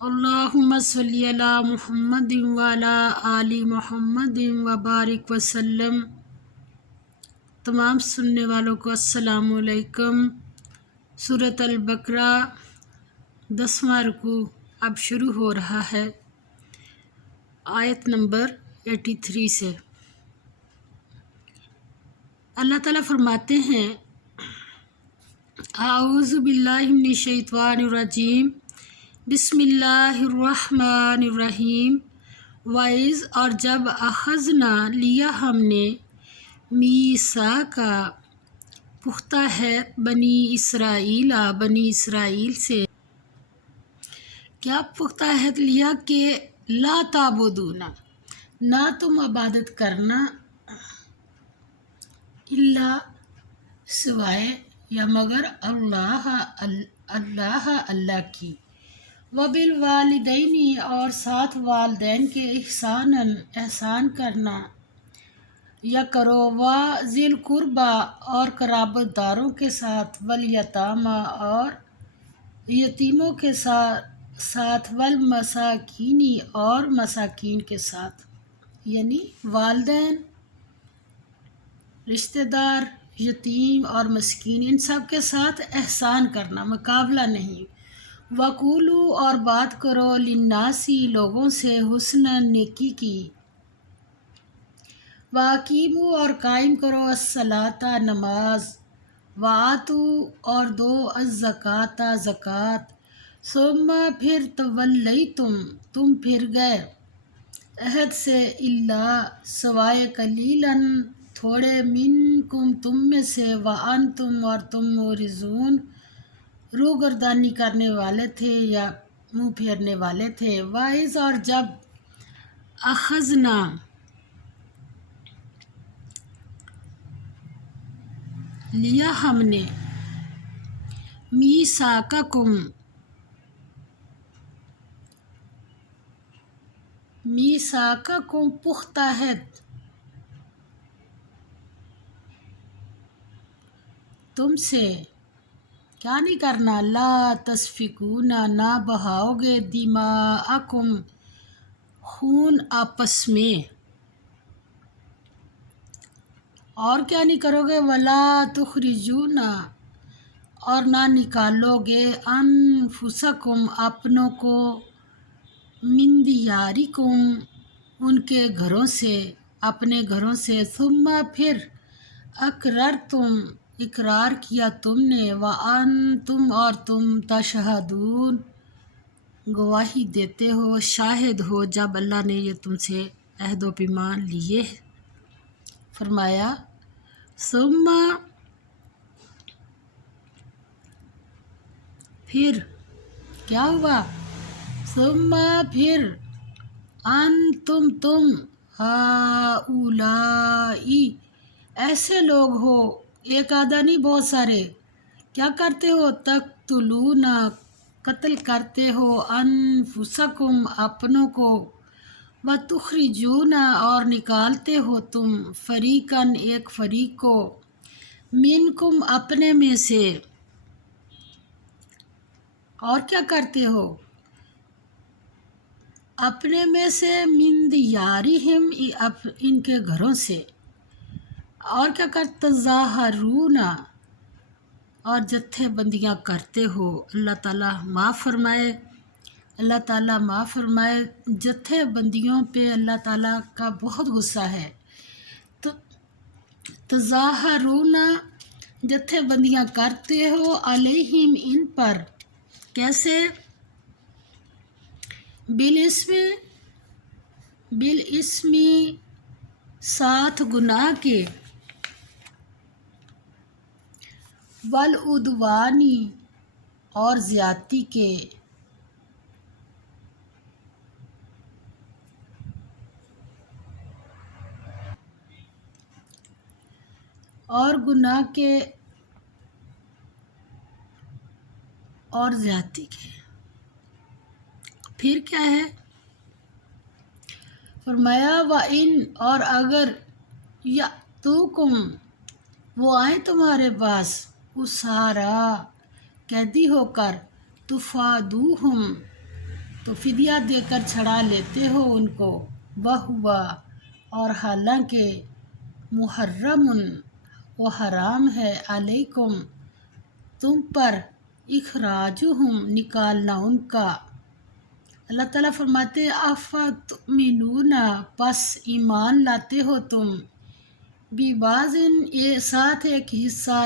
اللہم صلی علی محمد وعلی آل محمد وبارک وسلم۔ تمام سننے والوں کو السلام علیکم۔ سورۃ البقرہ 10واں رکوع اب شروع ہو رہا ہے، آیت نمبر 83 سے۔ اللہ تعالیٰ فرماتے ہیں، اعوذ باللہ من الشیطان الرجیم، بسم اللہ الرحمن الرحیم۔ وَإِذْ اور جب اخذنا لیا ہم نے، میثاقا پختہ ہے، بنی اسرائیل سے۔ کیا پختہ ہے لیا کہ لا تعبدون، نہ تم عبادت کرنا، الا سوائے یا مگر اللہ کی، وبالوالدین اور ساتھ والدین کے احسان کرنا یا کرو، وذی القربی اور قرابت داروں کے ساتھ، والیتامی اور یتیموں کے ساتھ، والمساکین اور مساکین کے ساتھ، یعنی والدین، رشتہ دار، یتیم اور مسکین، ان سب کے ساتھ احسان کرنا، مقابلہ نہیں۔ وقولو اور بات کرو، للناس لوگوں سے، حسنا نیکی کی، واقیمو اور قائم کرو، الصلاۃ نماز، وآتو اور دو، الزکوٰۃ زکوٰۃ، ثم پھر تولیتم تم پھر گئے، عہد سے، الا سوائے، قلیلاً تھوڑے، منکم تم میں سے، وانتم اور تم، معرضون روگردانی کرنے والے تھے یا منہ پھیرنے والے تھے۔ وَإِذْ اور جب اخذنا لیا ہم نے، میثاقکم پختہ ہے تم سے، کیا نہیں کرنا، لا تسفکون نہ بہاؤ گے، دماءکم خون آپس میں، اور کیا نہیں کرو گے، ولا تخرجون اور نہ نکالو گے، انفسکم اپنوں کو، من دیارکم ان کے گھروں سے، اپنے گھروں سے، ثم پھر اقررتم اقرار کیا تم نے، وانتم اور تم، تشہدون گواہی دیتے ہو، شاہد ہو، جب اللہ نے یہ تم سے عہد و پیمان لیے۔ فرمایا ثم پھر کیا ہوا، ثم پھر انتم تم، ہؤلائی ایسے لوگ ہو، ایک آدھا نہیں بہت سارے، کیا کرتے ہو، تقتلون قتل کرتے ہو، انفسکم اپنوں کو، وتخرجون اور نکالتے ہو تم، فریقاً ایک فریق کو، منکم اپنے میں سے، اور کیا کرتے ہو، اپنے میں سے، من دیارہم ان کے گھروں سے، اور کیا کرتے، تظاہرون اور جتھے بندیاں کرتے ہو۔ اللہ تعالیٰ معاف فرمائے، اللہ تعالیٰ معاف فرمائے، جتھے بندیوں پہ اللہ تعالیٰ کا بہت غصہ ہے۔ تو تظاہرون جتھے بندیاں کرتے ہو، علیہم ان پر، کیسے، بالاسم ساتھ گناہ کے، والعدوان اور زیادتی کے، اور گناہ کے اور زیادتی کے، پھر کیا ہے، فرمایا وَإِنْ اور اگر، یأتوکم وہ آئیں تمہارے پاس، اسارا قیدی ہو کر، تفادوہم تو فدیہ دے کر چھڑا لیتے ہو ان کو، وہ ہوا اور حالانکہ محرم وہ حرام ہے، علیکم تم پر، اخراجہم نکالنا ان کا۔ اللہ تعالیٰ فرماتے ہیں افتؤمنون پس ایمان لاتے ہو تم، ببعضٍ ساتھ ایک حصہ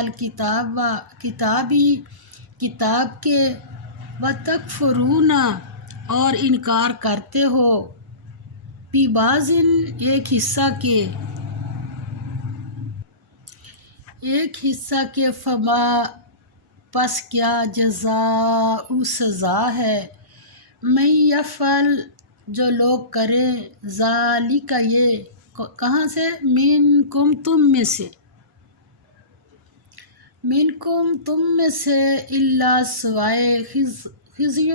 کتاب کے، وتکفرون اور انکار کرتے ہو، ببعضٍ ایک حصہ کے، فما پس کیا، جزاء سزا ہے، من یفعل جو لوگ کریں، ذالک یہ، کہاں سے، منکم تم میں سے، الا سوائے خزی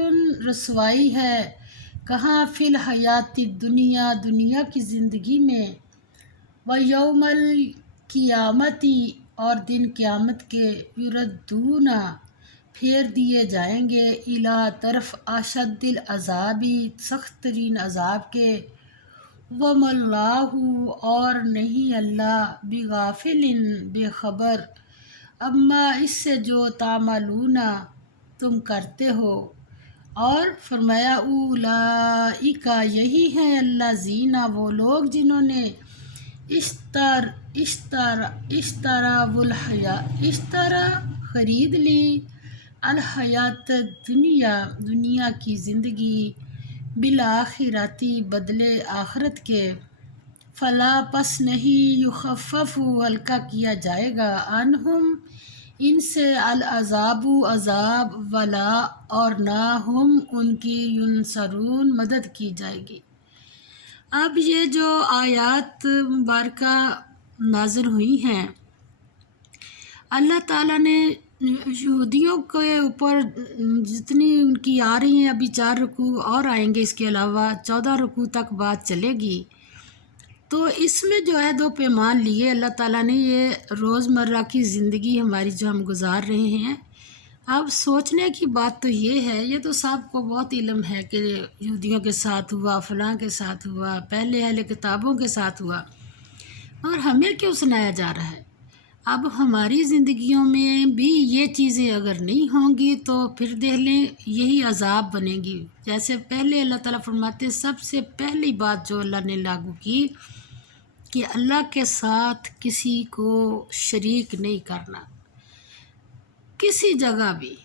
رسوائی ہے، کہاں، فی الحیات الدنیا دنیا کی زندگی میں، ویوم القیامت اور دن قیامت کے، یردون پھیر دیے جائیں گے، الی طرف، اشد العذاب سخت ترین عذاب کے، وما اللہ اور نہیں اللہ، بغافل بے خبر، اما اس سے جو تعملون تم کرتے ہو، اور فرمایا اولئک یہی ہیں الذین وہ لوگ جنہوں نے اشترا خرید لی، الحیات دنیا کی زندگی، بالآخرتی بدلے آخرت کے، فلا پس نہیں، یخفف ہلکا کیا جائے گا، عنہم ان سے، العذاب عذاب، ولا اور نہ ہم ان کی، ینصرون مدد کی جائے گی۔ اب یہ جو آیات مبارکہ نازل ہوئی ہیں، اللہ تعالیٰ نے یہودیوں کے اوپر جتنی ان کی آ رہی ہیں، ابھی 4 رکوع اور آئیں گے، اس کے علاوہ 14 رکوع تک بات چلے گی، تو اس میں جو عہد و پیمان لیے اللہ تعالیٰ نے، یہ روزمرہ کی زندگی ہماری جو ہم گزار رہے ہیں، اب سوچنے کی بات تو یہ ہے، یہ تو سب کو بہت علم ہے کہ یہودیوں کے ساتھ ہوا، فلاں کے ساتھ ہوا، پہلے اہل کتابوں کے ساتھ ہوا، اور ہمیں کیوں سنایا جا رہا ہے؟ اب ہماری زندگیوں میں بھی یہ چیزیں اگر نہیں ہوں گی تو پھر دیکھ لیں یہی عذاب بنے گی۔ جیسے پہلے اللہ تعالیٰ فرماتے ہیں، سب سے پہلی بات جو اللہ نے لاگو کی کہ اللہ کے ساتھ کسی کو شریک نہیں کرنا، کسی جگہ بھی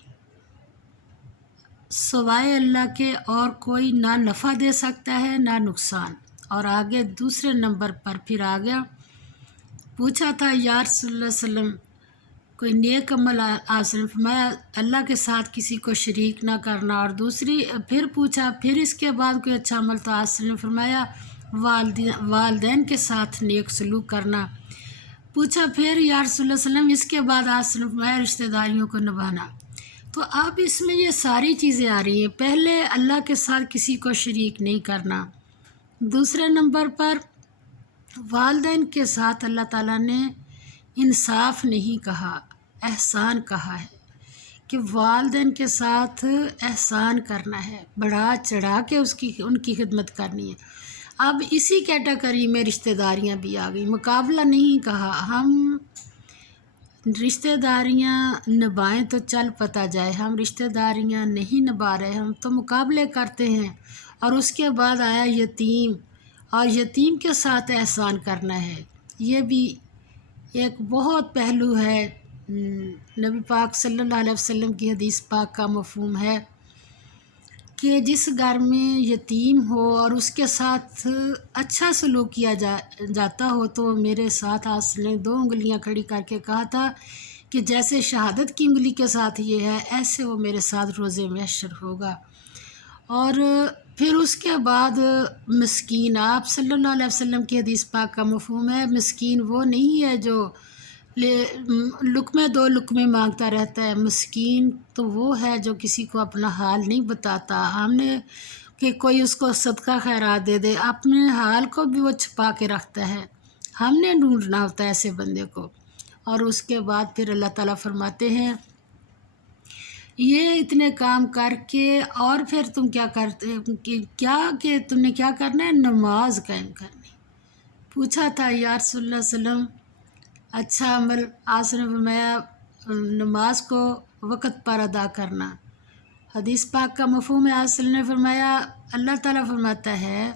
سوائے اللہ کے، اور کوئی نہ نفع دے سکتا ہے نہ نقصان۔ اور آگے دوسرے نمبر پر پھر آ گیا، پوچھا تھا یا رسول اللہ صلی اللہ علیہ وسلم کوئی نیک عمل، آسن فرمایا اللہ کے ساتھ کسی کو شریک نہ کرنا، اور دوسری پھر پوچھا پھر اس کے بعد کوئی اچھا عمل، تو آسن نے فرمایا والدین کے ساتھ نیک سلوک کرنا۔ پوچھا پھر یا رسول اللہ صلی اللہ علیہ وسلم اس کے بعد آسن نے فرمایا رشتہ داریوں کو نبھانا۔ تو اب اس میں یہ ساری چیزیں آ رہی ہیں، پہلے اللہ کے ساتھ کسی کو شریک نہیں کرنا، دوسرے نمبر پر والدین کے ساتھ اللہ تعالیٰ نے انصاف نہیں کہا، احسان کہا ہے کہ والدین کے ساتھ احسان کرنا ہے، بڑھا چڑھا کے ان کی خدمت کرنی ہے۔ اب اسی کیٹیگری میں رشتہ داریاں بھی آ گئی، مقابلہ نہیں کہا، ہم رشتہ داریاں نبھائیں تو چل پتہ جائے، ہم رشتہ داریاں نہیں نبھا رہے، ہم تو مقابلے کرتے ہیں۔ اور اس کے بعد آیا یتیم، اور یتیم کے ساتھ احسان کرنا ہے، یہ بھی ایک بہت پہلو ہے، نبی پاک صلی اللہ علیہ وسلم کی حدیث پاک کا مفہوم ہے کہ جس گھر میں یتیم ہو اور اس کے ساتھ اچھا سلوک کیا جاتا ہو، تو میرے ساتھ آج نے 2 انگلیاں کھڑی کر کے کہا تھا کہ جیسے شہادت کی انگلی کے ساتھ یہ ہے، ایسے وہ میرے ساتھ روز محشر ہوگا۔ اور پھر اس کے بعد مسکین، آپ صلی اللہ علیہ وسلم کی حدیث پاک کا مفہوم ہے، مسکین وہ نہیں ہے جو لقمے 2 لقمے مانگتا رہتا ہے، مسکین تو وہ ہے جو کسی کو اپنا حال نہیں بتاتا، ہم نے کہ کوئی اس کو صدقہ خیرات دے دے، اپنے حال کو بھی وہ چھپا کے رکھتا ہے، ہم نے ڈھونڈنا ہوتا ہے ایسے بندے کو۔ اور اس کے بعد پھر اللہ تعالیٰ فرماتے ہیں یہ اتنے کام کر کے اور پھر تم کیا کرتے کہ تم نے کیا کرنا ہے؟ نماز قائم کرنی۔ پوچھا تھا یا رسول اللہ صلی اللہ علیہ وسلم اچھا عمل؟ آپ نے فرمایا نماز کو وقت پر ادا کرنا۔ حدیث پاک کا مفہوم ہے، آپ نے فرمایا اللہ تعالیٰ فرماتا ہے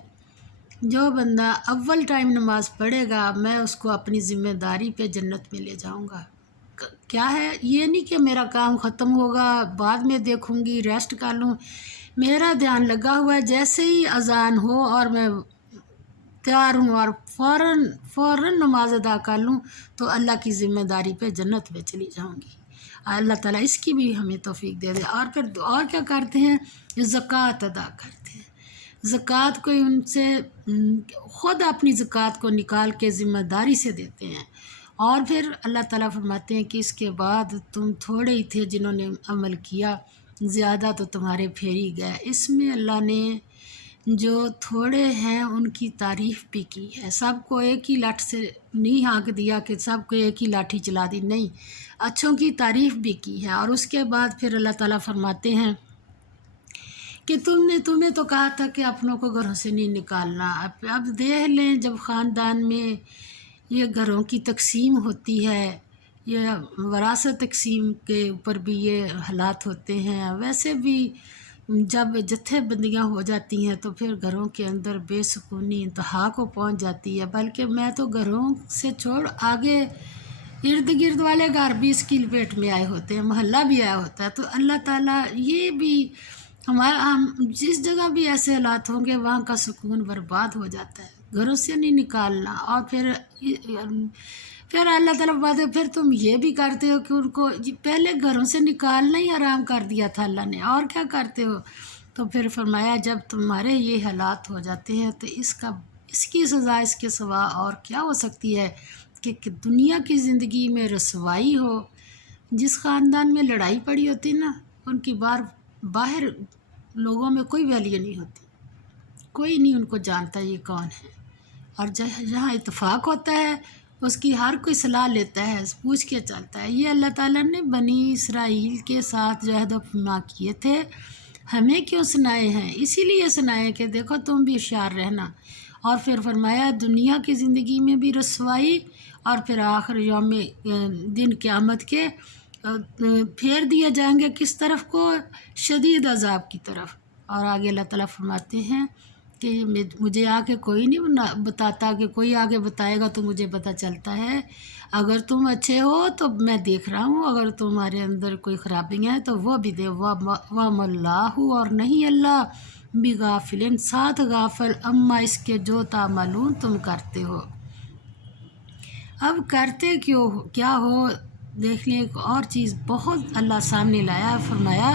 جو بندہ اول ٹائم نماز پڑھے گا میں اس کو اپنی ذمہ داری پہ جنت میں لے جاؤں گا۔ کیا ہے یہ؟ نہیں کہ میرا کام ختم ہوگا بعد میں دیکھوں گی، ریسٹ کر لوں۔ میرا دھیان لگا ہوا ہے، جیسے ہی اذان ہو اور میں تیار ہوں اور فوراً نماز ادا کر لوں تو اللہ کی ذمہ داری پہ جنت میں چلی جاؤں گی۔ اللہ تعالیٰ اس کی بھی ہمیں توفیق دے دے۔ اور پھر اور کیا کرتے ہیں؟ زکوٰۃ ادا کرتے ہیں۔ زکوٰۃ کو ان سے خود اپنی زکوٰۃ کو نکال کے ذمہ داری سے دیتے ہیں، اور پھر اللہ تعالیٰ فرماتے ہیں کہ اس کے بعد تم تھوڑے ہی تھے جنہوں نے عمل کیا، زیادہ تو تمہارے پھیری گئے۔ اس میں اللہ نے جو تھوڑے ہیں ان کی تعریف بھی کی ہے۔ سب کو ایک ہی لاٹھ سے نہیں ہانک دیا کہ سب کو ایک ہی لاٹھی چلا دی، نہیں، اچھوں کی تعریف بھی کی ہے۔ اور اس کے بعد پھر اللہ تعالیٰ فرماتے ہیں کہ تمہیں تو کہا تھا کہ اپنوں کو گھروں سے نہیں نکالنا۔ اب دیکھ لیں جب خاندان میں یہ گھروں کی تقسیم ہوتی ہے، یہ وراثت تقسیم کے اوپر بھی یہ حالات ہوتے ہیں، ویسے بھی جب جتھے بندیاں ہو جاتی ہیں تو پھر گھروں کے اندر بے سکونی انتہا کو پہنچ جاتی ہے۔ بلکہ میں تو گھروں سے چھوڑ آگے ارد گرد والے گھر بھی اس کی لپیٹ میں آئے ہوتے ہیں، محلہ بھی آیا ہوتا ہے۔ تو اللہ تعالیٰ یہ بھی ہم جس جگہ بھی ایسے حالات ہوں گے وہاں کا سکون برباد ہو جاتا ہے، گھروں سے نہیں نکالنا۔ اور پھر اللہ تعالیٰ بات ہے پھر تم یہ بھی کرتے ہو کہ ان کو پہلے گھروں سے نکالنا ہی حرام کر دیا تھا اللہ نے، اور کیا کرتے ہو؟ تو پھر فرمایا جب تمہارے یہ حالات ہو جاتے ہیں تو اس کی سزا اس کے سوا اور کیا ہو سکتی ہے کہ دنیا کی زندگی میں رسوائی ہو۔ جس خاندان میں لڑائی پڑی ہوتی نا ان کی باہر لوگوں میں کوئی ویلیو نہیں ہوتی، کوئی نہیں ان کو جانتا یہ کون ہے۔ اور جہاں اتفاق ہوتا ہے اس کی ہر کوئی صلاح لیتا ہے، پوچھ کے چلتا ہے۔ یہ اللہ تعالیٰ نے بنی اسرائیل کے ساتھ جو عہد و پیمان کیے تھے ہمیں کیوں سنائے ہیں؟ اسی لیے سنائے کہ دیکھو تم بھی ہوشیار رہنا۔ اور پھر فرمایا دنیا کی زندگی میں بھی رسوائی، اور پھر آخر یوم دن قیامت کے پھیر دیے جائیں گے کس طرف کو؟ شدید عذاب کی طرف۔ اور آگے اللہ تعالیٰ فرماتے ہیں کہ مجھے آگے کوئی نہیں بتاتا، کہ کوئی آگے بتائے گا تو مجھے پتہ چلتا ہے۔ اگر تم اچھے ہو تو میں دیکھ رہا ہوں، اگر تمہارے اندر کوئی خرابیاں ہیں تو وہ بھی دے وَمَا اللَّهُ اور نہیں اللہ بِغَافِلٍ ساتھ غافل اما اس کے جو تعملون تم کرتے ہو۔ اب کرتے کیا ہو؟ دیکھ لیں ایک اور چیز بہت اللہ سامنے لایا، فرمایا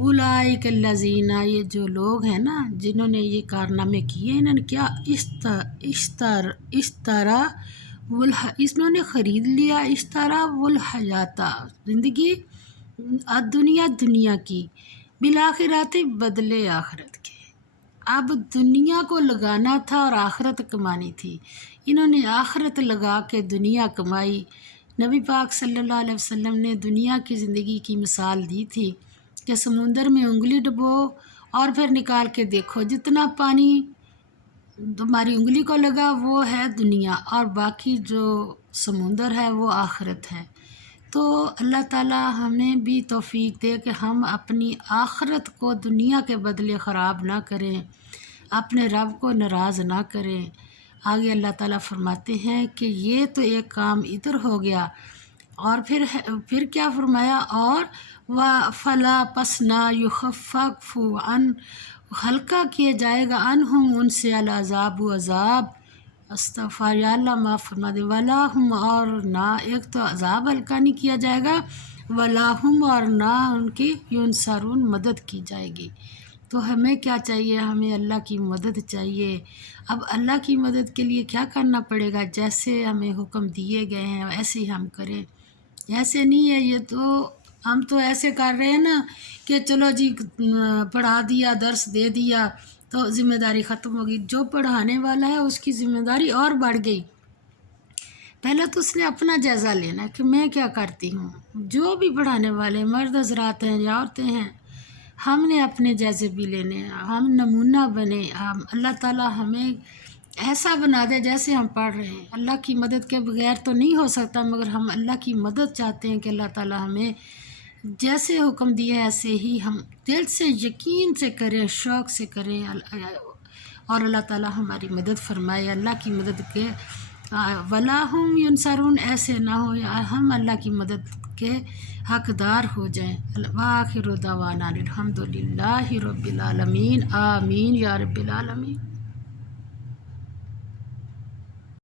اولئک الذین، یہ جو لوگ ہیں نا جنہوں نے یہ کارنامے کیے، انہوں نے کیا انہوں نے خرید لیا الحیاتہ زندگی دنیا کی بالآخرات بدلے آخرت کے۔ اب دنیا کو لگانا تھا اور آخرت کمانی تھی، انہوں نے آخرت لگا کے دنیا کمائی۔ نبی پاک صلی اللہ علیہ وسلم نے دنیا کی زندگی کی مثال دی تھی کہ سمندر میں انگلی ڈبو اور پھر نکال کے دیکھو، جتنا پانی تمہاری انگلی کو لگا وہ ہے دنیا، اور باقی جو سمندر ہے وہ آخرت ہے۔ تو اللہ تعالیٰ ہمیں بھی توفیق دے کہ ہم اپنی آخرت کو دنیا کے بدلے خراب نہ کریں، اپنے رب کو ناراض نہ کریں۔ آگے اللہ تعالیٰ فرماتے ہیں کہ یہ تو ایک کام ادھر ہو گیا، اور پھر کیا فرمایا؟ اور فلا پس نہ یخفف ہلکا کیا جائے گا عنہم ان سے العذاب و عذاب، استغفر یا اللہ معاف فرما دے، ولا ہم اور نہ ایک تو عذاب ہلکا نہیں کیا جائے گا، ولا ہم اور نہ ان کی ینصرون مدد کی جائے گی۔ تو ہمیں کیا چاہیے؟ ہمیں اللہ کی مدد چاہیے۔ اب اللہ کی مدد کے لیے کیا کرنا پڑے گا؟ جیسے ہمیں حکم دیے گئے ہیں ایسے ہی ہم کریں۔ ایسے نہیں ہے، یہ تو ہم تو ایسے کر رہے ہیں نا کہ چلو جی پڑھا دیا، درس دے دیا تو ذمہ داری ختم ہوگی۔ جو پڑھانے والا ہے اس کی ذمہ داری اور بڑھ گئی پہلے تو اس نے اپنا جائزہ لینا ہے کہ میں کیا کرتی ہوں. جو بھی پڑھانے والے مرد حضرات ہیں یا عورتیں ہیں، ہم نے اپنے جائزے بھی لینے ہیں. ہم نمونہ بنے. اللہ تعالیٰ ہمیں ایسا بنا دے جیسے ہم پڑھ رہے ہیں. اللہ کی مدد کے بغیر تو نہیں ہو سکتا، مگر ہم اللہ کی مدد چاہتے ہیں کہ اللہ تعالیٰ ہمیں جیسے حکم دیا ہے ایسے ہی ہم دل سے یقین سے کریں، شوق سے کریں، اور اللہ تعالیٰ ہماری مدد فرمائے. اللہ کی مدد کے ولا ہم ینصرون، ایسے نہ ہو یا ہم اللہ کی مدد کے حقدار ہو جائیں. وآخر دعوانا الحمد للہ رب العالمین. آمین یا رب العالمین.